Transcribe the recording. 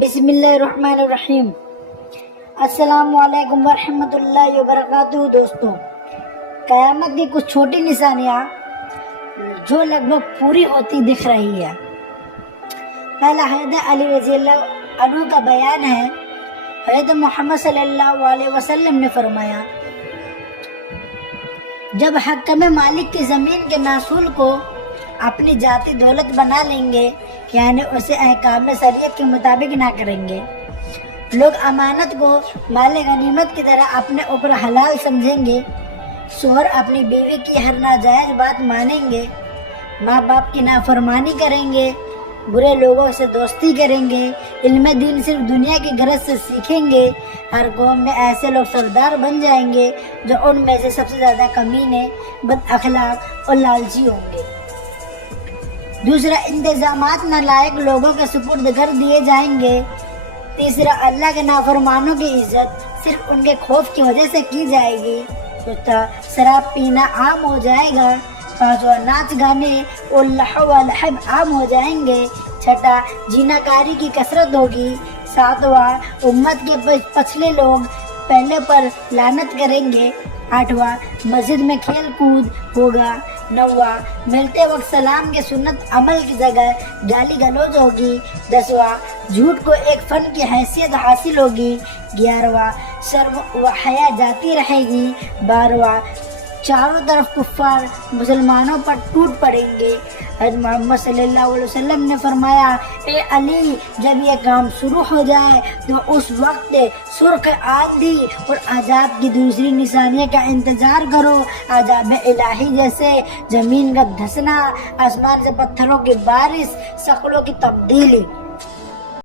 بسم اللہ الرحمن الرحیم۔ السلام علیکم ورحمۃ اللہ وبرکاتہ۔ دوستوں، قیامت کی کچھ چھوٹی نشانیاں جو لگ بھگ پوری ہوتی دکھ رہی ہے۔ پہلا حضرت علی رضی اللہ عنہ کا بیان ہے۔ حضرت محمد صلی اللہ علیہ وسلم نے فرمایا، جب حاکم مالک کی زمین کے محصول کو اپنی ذاتی دولت بنا لیں گے، یعنی اسے احکام شریعت کے مطابق نہ کریں گے، لوگ امانت کو مال غنیمت کی طرح اپنے اوپر حلال سمجھیں گے، شوہر اپنی بیوی کی ہر ناجائز بات مانیں گے، ماں باپ کی نافرمانی کریں گے، برے لوگوں سے دوستی کریں گے، علم دین صرف دنیا کی غرض سے سیکھیں گے۔ ہر قوم میں ایسے لوگ سردار بن جائیں گے جو ان میں سے سب سے زیادہ کمینے، بد اخلاق اور لالچی ہوں گے۔ دوسرا، انتظامات نالائق لوگوں کے سپرد کر دیے جائیں گے۔ تیسرا، اللہ کے نافرمانوں کی عزت صرف ان کے خوف کی وجہ سے کی جائے گی۔ چوتھا، شراب پینا عام ہو جائے گا۔ پانچواں، ناچ گانے اور لہو و لعب عام ہو جائیں گے۔ چھٹا، زنا کاری کی کثرت ہوگی۔ ساتواں، امت کے پچھلے لوگ پہلے پر لعنت کریں گے۔ آٹھواں، مسجد میں کھیل کود ہوگا۔ نواں، ملتے وقت سلام کے سنت عمل کی جگہ گالی گلوچ ہوگی۔ دسواں، جھوٹ کو ایک فن کی حیثیت حاصل ہوگی۔ گیارہواں، شرم و حیا جاتی رہے گی۔ بارہواں، چاروں طرف کفار مسلمانوں پر ٹوٹ پڑیں گے۔ حضرت محمد صلی اللہ علیہ وسلم نے فرمایا، اے علی، جب یہ کام شروع ہو جائے تو اس وقت سرخ آندھی اور عذاب کی دوسری نشانی کا انتظار کرو۔ عذاب الہی جیسے زمین کا دھسنا، آسمان سے پتھروں کی بارش، شکلوں کی تبدیلی۔